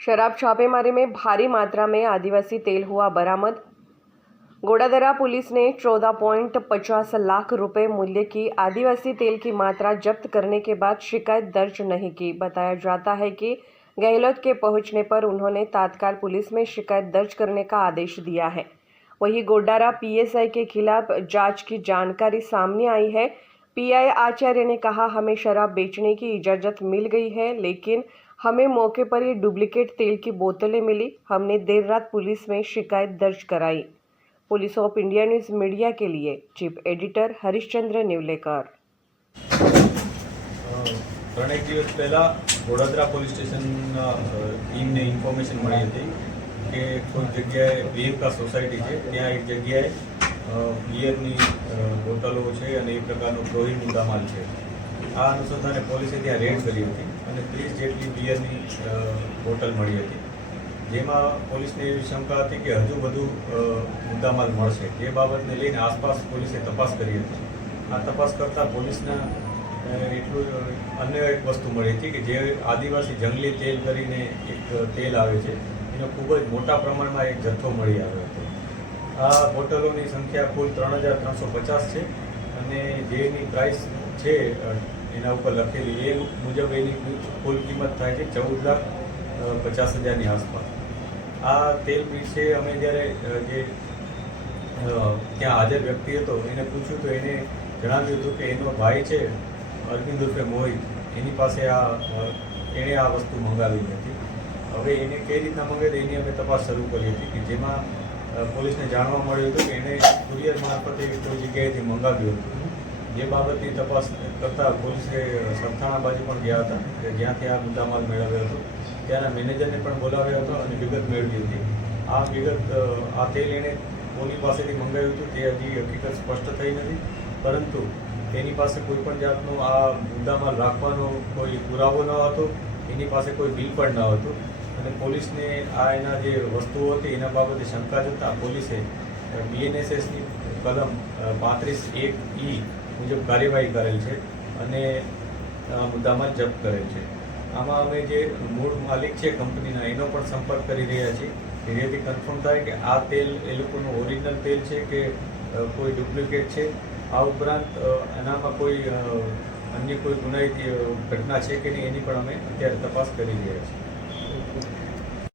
शराब छापेमारी में भारी मात्रा में आदिवासी तेल हुआ बरामद। गोडादरा पुलिस ने 14.50 लाख रुपए मूल्य की आदिवासी तेल की मात्रा जब्त करने के बाद शिकायत दर्ज नहीं की। बताया जाता है कि गहलोत के पहुंचने पर उन्होंने तत्काल पुलिस में शिकायत दर्ज करने का आदेश दिया है। वहीं गोडादरा पीएसआई के खिलाफ जांच की जानकारी सामने आई है। पीआई आचार्य ने कहा, हमें शराब बेचने की इजाज़त मिल गई है, लेकिन हमें मौके पर ये डुप्लीकेट तेल की बोतलें मिली। हमने देर रात पुलिस में शिकायत दर्ज कराई। Police of India news media के लिए चीफ एडिटर हरिश्चंद्र निवलेकर। ત્રણેક દિવસ પહેલાં વડોદરા પોલીસ સ્ટેશનના ટીમને ઇન્ફોર્મેશન મળી હતી કે કોઈ જગ્યાએ વિવેકા સોસાયટી છે ત્યાં એક જગ્યાએ બિયરની બોટલો છે અને એ પ્રકારનો પ્રોહી મુદ્દામાલ છે। આ અનુસંધાને પોલીસે ત્યાં રેડ કરી હતી અને 30 જેટલી બિયરની બોટલ મળી હતી, જેમાં પોલીસને એવી શંકા હતી કે હજુ વધુ મુદ્દામાલ મળશે। જે બાબતને લઈને આસપાસ પોલીસે તપાસ કરી હતી। આ તપાસ કરતાં પોલીસના એટલું અન્ય એક વસ્તુ મળી હતી કે જે આદિવાસી જંગલી તેલ કરીને એક તેલ આવે છે, એનો ખૂબ જ મોટા પ્રમાણમાં એક જથ્થો મળી આવ્યો હતો। આ બોટલોની સંખ્યા કુલ 3350 છે અને જેની પ્રાઇસ છે એના ઉપર લખેલી એ મુજબ એની કુલ કિંમત થાય છે 14,50,000ની આસપાસ। આ તેલ વિશે અમે જ્યારે જે ત્યાં હાજર વ્યક્તિ હતો એને પૂછ્યું તો એને જણાવ્યું હતું કે એનો ભાઈ છે અરવિંદ ઉર્ફે મોહિત, એની પાસે એણે આ વસ્તુ મંગાવી હતી। હવે એને કઈ રીતના મંગાવી એની અમે તપાસ શરૂ કરી હતી કે જેમાં પોલીસને જાણવા મળ્યું હતું કે એણે કુરિયર મારફતે કોઈ જગ્યાએથી મંગાવ્યું હતું। જે બાબતની તપાસ કરતાં પોલીસે સરથાણા બાજુ પણ ગયા હતા કે જ્યાંથી આ મુદ્દામાલ મેળવ્યો હતો। ત્યાંના મેનેજરને પણ બોલાવ્યો હતો અને વિગત મેળવી હતી। આ વિગત આ તેલ એણે કોની પાસેથી મંગાવ્યું હતું તે હજી હકીકત સ્પષ્ટ થઈ નથી, પરંતુ તેની પાસે કોઈ પણ જાતનો આ મુદ્દામાલ રાખવાનો કોઈ પુરાવો ન હતો, એની પાસે કોઈ બિલ પણ ન હતું અને પોલીસને આ એના જે વસ્તુઓ હતી એના બાબતે શંકા જતાં પોલીસે BNSSની કલમ 35(1)E મુજબ કાર્યવાહી કરેલ છે અને મુદ્દામાલ જપ્ત કરેલ છે। આમાં અમે જે મૂળ માલિક છે કંપનીના એનો પણ સંપર્ક કરી રહ્યા છીએ કે જેથી કન્ફર્મ થાય કે આ તેલ એ લોકોનું ઓરિજિનલ તેલ છે કે કોઈ ડુપ્લિકેટ છે। આ ઉપરાંત એનામાં કોઈ અન્ય કોઈ ગુનાહિત ઘટના છે કે નહીં એની પણ અમે અત્યારે તપાસ કરી રહ્યા છીએ।